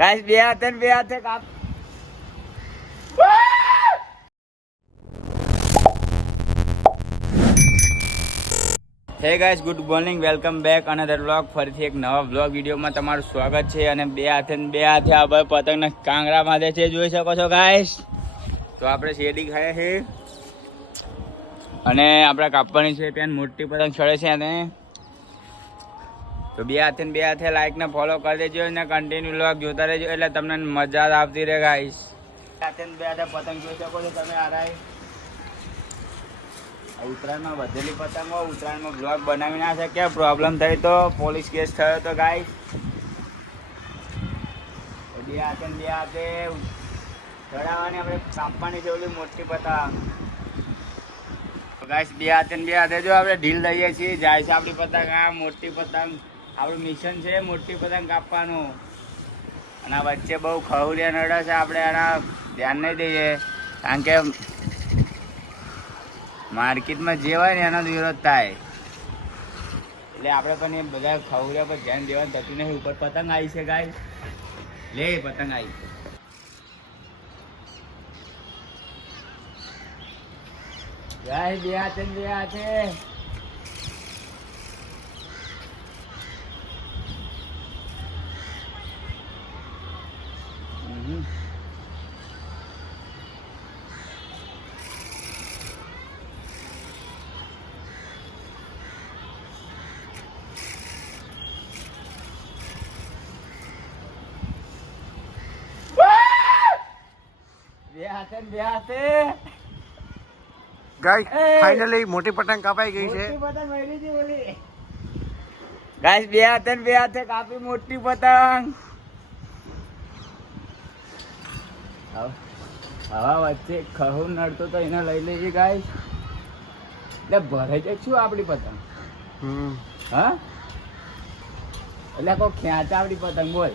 Guys બે હાથે કાપ. હે guys, good morning, welcome back another vlog. ફરીથી એક નવા વ્લોગ વિડીયોમાં તમારું સ્વાગત છે. અને બે હાથે આપણે પતંગના કાંગરા માથે છે, જોઈ શકો છો ગાઈસ. તો આપણે શેરડી ખાઈએ છીએ અને આપણે કાપવાની છે ત્યાં મોટી પતંગ ચડે છે. અને તો બે હાથે લાઈક ને ફોલો કરી દેજો અને કન્ટિન્યુ વ્લોગ જોતા રહેજો, એટલે તમને મજા આવતી રહે ગાઈસ. બે હાથે પતંગ જોઈ શકો છો તમે. આરાય ઉત્તરાયણમાં વધેલી પતંગો ઉત્તરાયણમાં બ્લોગ બનાવી ના શકે, પ્રોબ્લેમ થઈ તો પોલીસ કેસ થયો તો ગાઈસ. બે હાથે ચડાવવાની આપણે કાપવાની છે ઓલી મોટી પતંગ. ગાઈસ બે હાથે જો આપણે ઢીલ દઈએ છીએ, જાય છે આપણી પતંગ. આ મોટી પતંગ આપણું મિશન છે, મોટી પતંગ કાપવાનું. અને આ વચ્ચે બહુ ખવડિયા નડે છે, આપણે એના ધ્યાન નહીં દઈએ, કારણ કે માર્કેટમાં જે હોય ને એનો વિરોધ થાય, એટલે આપણે પણ એ બધા ખવડિયા પર ધ્યાન દેવાનું થતું નહીં. ઉપર પતંગ આવી છે ગાઈસ, લે પતંગ આવી. ગાઈસ બે હાથે ગાઈસ ફાઇનલી મોટી પતંગ કાપાઈ ગઈ છે. ગાઈસ બે હાથે કાપી મોટી પતંગ. હવા વચ્ચે ખહુ નડતો તો એને લઈ લેજે ગાઈસ, એટલે ભરે છે શું આપડી પતંગ. હા એટલે કોઈ ખેંચા આપડી પતંગ, બોલ.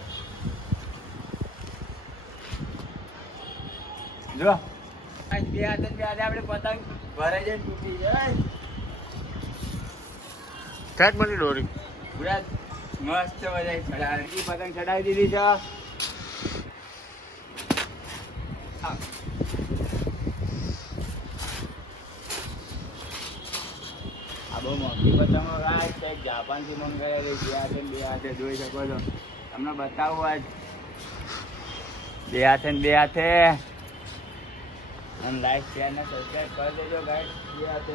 જો બે હાથે આપણે પતંગ ભરે છે, તૂટી જાય. ક્યાંક બની દોરી પૂરા મસ્ત બધા ચડાવી પતંગ ચડાવી દીધી છે. આ બહુ મોટી પતંગો ગાય જાપાનથી મંગાવેલી. બે હાથે જોઈ શકો છો, તમને બતાવું આજ બે હાથે. અને લાઈક શેર ને સબસ્ક્રાઈબ કરી દેજો ગાઈસ. બે હાથે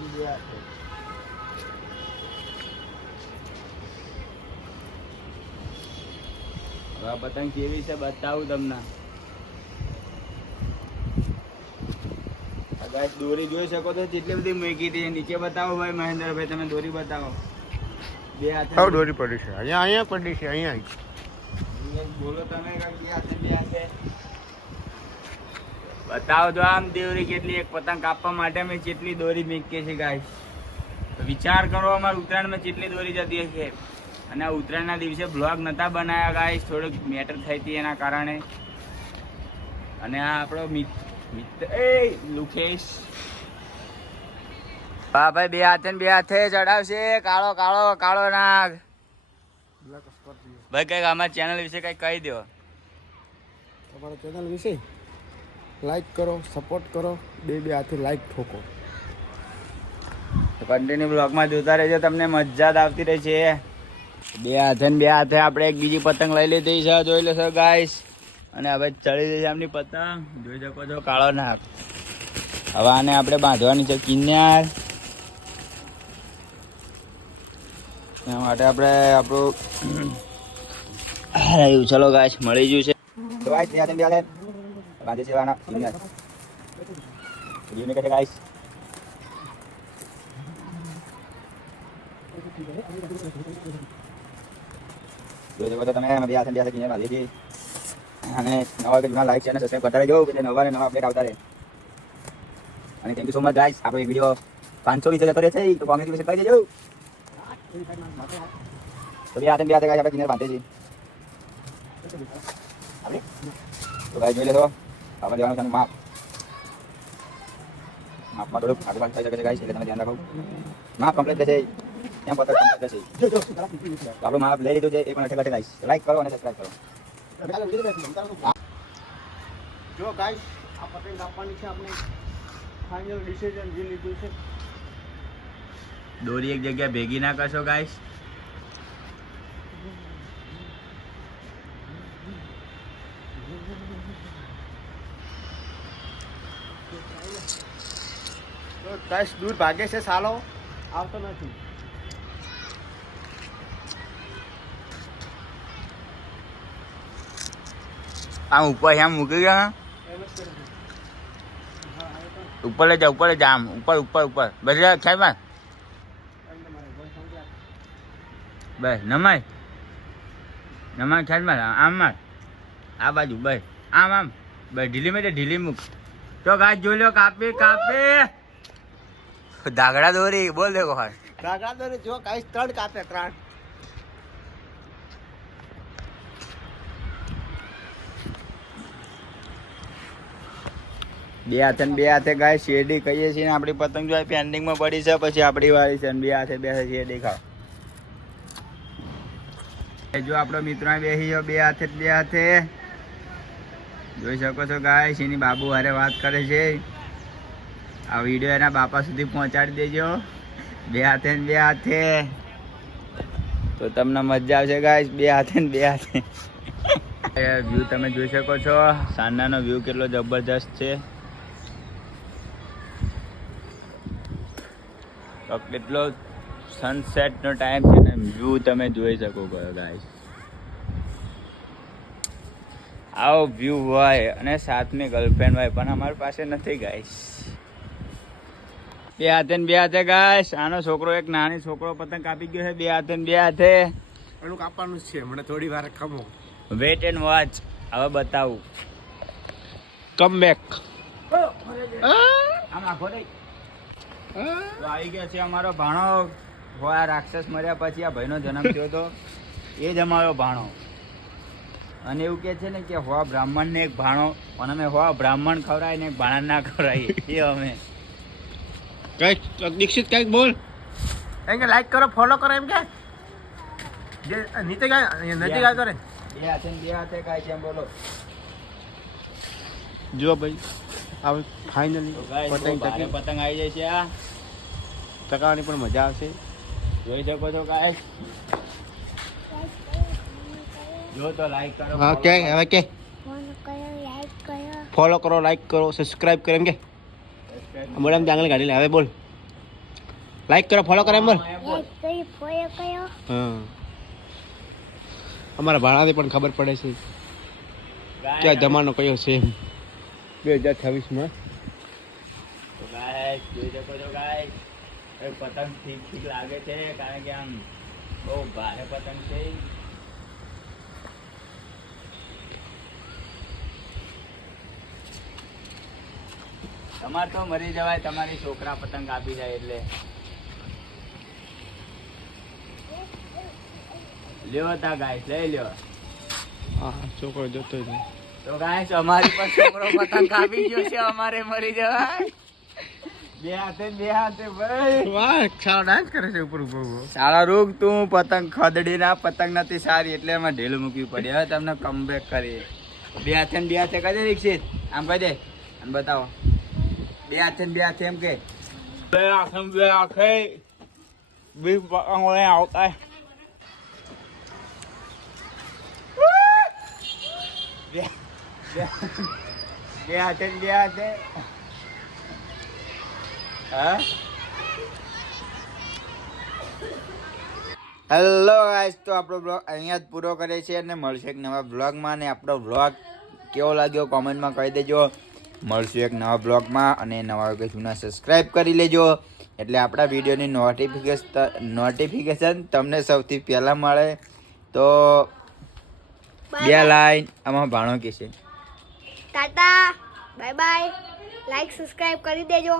હવે પતંગ કેવી છે બતાવું તમને. ગાઈસ દોરી જોઈ શકો છો, કેટલી બધી મૂકી હતી. નીચે બતાવો ભાઈ મહેન્દ્રભાઈ, તમે દોરી બતાવો. બે હાથે દોરી પડી છે, અહીંયા પડી છે, અહીંયા બોલો તમે. બે હાથે બતાવો તો આમ દોરી કેટલી. એક પતંગ કાપવા માટે અમે કેટલી દોરી મૂકીએ છીએ ગાઈસ. તો વિચાર કરો, અમારે ઉત્તરાયણમાં કેટલી દોરી જતી હશે. અને આ ઉત્તરાયણના દિવસે બ્લોગ નહોતા બનાવ્યા ગાઈસ, થોડુંક મેટર થઈ હતી એના કારણે. અને આ આપણો મિત્ર લુકેશ હા ભાઈ બે હાથે ચડાવશે. કાળો નાગ ભાઈ, કઈક અમારી ચેનલ વિશે કઈક કહી દો. તમારા ચેનલ વિશે લાઈક કરો, સપોર્ટ કરો, બે હાથે લાઈક ઠોકો. કન્ટિન્યુ બ્લોગમાં જોતા રહેજો, તમને મજા આવતી રહે છે. બે હાથે આપણે એક બીજી પતંગ લઈ લીધી છે, જોઈ લેશો ગાઈસ. અને હવે ચડી જઈ છે આમની પતંગ, જોઈ શકો છો, કાળો નાગ. હવે આને આપણે બાંધવાની છે કિનાર. એના માટે આપણે આપણું ચલો ગાઈસ મળી ગયું છે. બાંધે છે આના કિનાર. ગાઈસ જોઈ શકો છો તમે. બે હાથે કિનાર બાંધીએ છીએ. અને નવા જૂના લાઈક છે અને સબસ્ક્રાઈબ કરતા રહેજો, એટલે નવા અપડેટ આવતા રહે. અને thank you so much guys. આપણો વિડીયો 500 વિશે જતો રહે છે, તો કોંગ્રેચ્યુલેશન કરી દેજો. તો બે હાથે ગાઈસ આપણે કિનાર બાંધીએ છીએ. તો ગાઈસ જોઈ લેજો, આપણે દેવાનું છે માપમાં થોડુંક આગળ થઈ શકે છે ગાઈસ, એટલે તમે ધ્યાન રાખો. માપ કમ્પ્લીટ થશે, એમ પતંગ કમ્પ્લીટ થશે. આપણું માપ લઈ લીધું છે, એ પણ અઠે ગાઈસ. લાઈક કરો અને સબસ્ક્રાઈબ કરો. જો ગાઈસ આ પતંગ કાપવાની છે આપણે ફાઇનલ ડિસિઝન જે લીધું છે. દોરી એક જગ્યાએ ભેગી ના કરશો ગાઈસ. તો ગાઈસ દૂર ભાગે છે, સાલો આવતો નથી. આમ ઉપર આમ મૂકી ગયા, ઉપર લઈ જા, ઉપર લઈ જા, આમ ઉપર ઉપર ઉપર બસ ખ્યાલ માં બસ નમાય નમાય ખ્યાલ માં આમ માર આ બાજુ બસ આમ આમ બસ ઢીલી માં ઢીલી મૂક. તો ગાય જોઈ લો, કાપી કાપી ધાગડા દોરી બોલ દેખો હાર ગાગડા દોરી જો ગાઈસ 3 કાપે 3. બે હાથે ને બે હાથે ગાય શેરડી કહીએ છીએ ને આપણી પતંગ જો પેન્ડિંગમાં પડી છે, પછી આપણી વાળી છે ને બે હાથે શેરડી ખાવ. જો આપણો મિત્રો બેસી ગયો બે હાથે બે હાથે જોઈ શકો છો ગાય. એની બાબુ હારે વાત કરે છે. આ વિડીયો એના બાપા સુધી પહોંચાડી દેજો બે હાથે ને બે હાથે, તો તમને મજા આવશે ગાય. બે હાથે ને બે હાથે વ્યૂ તમે જોઈ શકો છો. સાંજનો વ્યૂ કેટલો જબરજસ્ત છે. તો કેટલો સનસેટનો ટાઈમ છે ને વ્યૂ તમે જોઈ શકો છો ગાઈસ. આવો વ્યૂ હોય અને સાથમે ગર્લફ્રેન્ડ હોય, પણ અમારી પાસે નથી ગાઈસ. બે હાથે ને બે હાથે ગાઈસ. આનો છોકરો એક નાની છોકરો પતંગ કાપી ગયો છે બે હાથે ને બે હાથે. એનું કાપવાનું જ છે, મને થોડી વાર ખમો. Wet and watch. હવે બતાવું કમ બેક. આમ આખો નહીં. તો આવી ગયા છે અમારો ભાણો. હોય રાક્ષસ મર્યા પછી આ ભાઈનો જન્મ થયો હતો, એ જ અમારો ભાણો. અને એવું કે છે ને કે હો બ્રાહ્મણ ને એક ભાણો, પણ અમે હો બ્રાહ્મણ ખવડાય ને એક ભાણા ના ખવડાવીએ એ અમે. કઈક દીક્ષિત કઈક બોલ. એમ કે લાઈક કરો, ફોલો કરો, એમ કે જે નીચે ગાય નથી ગાય કરે. બે હાથે ને બે હાથે કાંઈ છે એમ બોલો. જો ભાઈ હવે ફાઇનલી તો guys, પતંગ બહુ ભારે પતંગ આવી જાય છે. આ ચકાવવાની પણ મજા આવશે. જોઈ શકો છો ગાઈસ. જો તો લાઈક કરો. હા follow કે કરો. હવે કે ફોન કરો, લાઈક કરો. ફોલો કરો, લાઈક કરો, સબસ્ક્રાઇબ કરો, એમ કે મેડમ જાંગલ ગાડી લે. હવે બોલ લાઈક કરો, ફોલો કરો, એમ બોલ. લાઈક કરી, ફોલો કરો. હા અમારા ભાણાને પણ ખબર પડે છે Guys, કે આ જમાનો કયો છે એમ 2026 તો guys, જોઈ શકો છો guys. એ પતંગ ઠીક ઠીક લાગે છે, કારણ કે આમ બહુ ભારે પતંગ છે. તમારે તો મરી જવાય, તમારી છોકરા પતંગ કાપી જાય એટલે. લ્યો તા ગાઈસ, લઈ લ્યો. હા છોકરો જોતો જ નહીં. તો ગાઈસ અમારી પણ છોકરો પતંગ કાપી ગયો છે, અમારે મરી જવાય. બે હાથે ભાઈ. વાહ સારો ડાન્સ કરે છે ઉપર ઉપર. સારા રોગ તું પતંગ ખદડી ના, પતંગ નથી સારી એટલે એમાં ઢેલ મૂકવી પડી. હવે તમને કમબેક કરીએ. બે હાથે ને બે હાથે કહી દે દીક્ષિત, આમ કહી દે અને બતાવો. બે હાથે ને બે હાથે એમ કે બે હાથે ને બે હાથે બી પતંગ લઈને આવતા. બે હાથે ને બે હાથે. હા હેલો ગાઈસ, તો આપણો બ્લોગ અહીંયા જ પૂરો કરે છે અને મળશે એક નવા બ્લોગમાં. અને આપણો બ્લોગ કેવો લાગ્યો કોમેન્ટમાં કહી દેજો. મળશું એક નવા બ્લોગમાં, અને નવા કે જૂના સબસ્ક્રાઈબ કરી લેજો, એટલે આપણા વિડીયોની નોટિફિકેશન તમને સૌથી પહેલાં મળે. તો બે લાઈન આમાં ભાણો કે છે. Tata, bye bye. Like, subscribe કરી દેજો.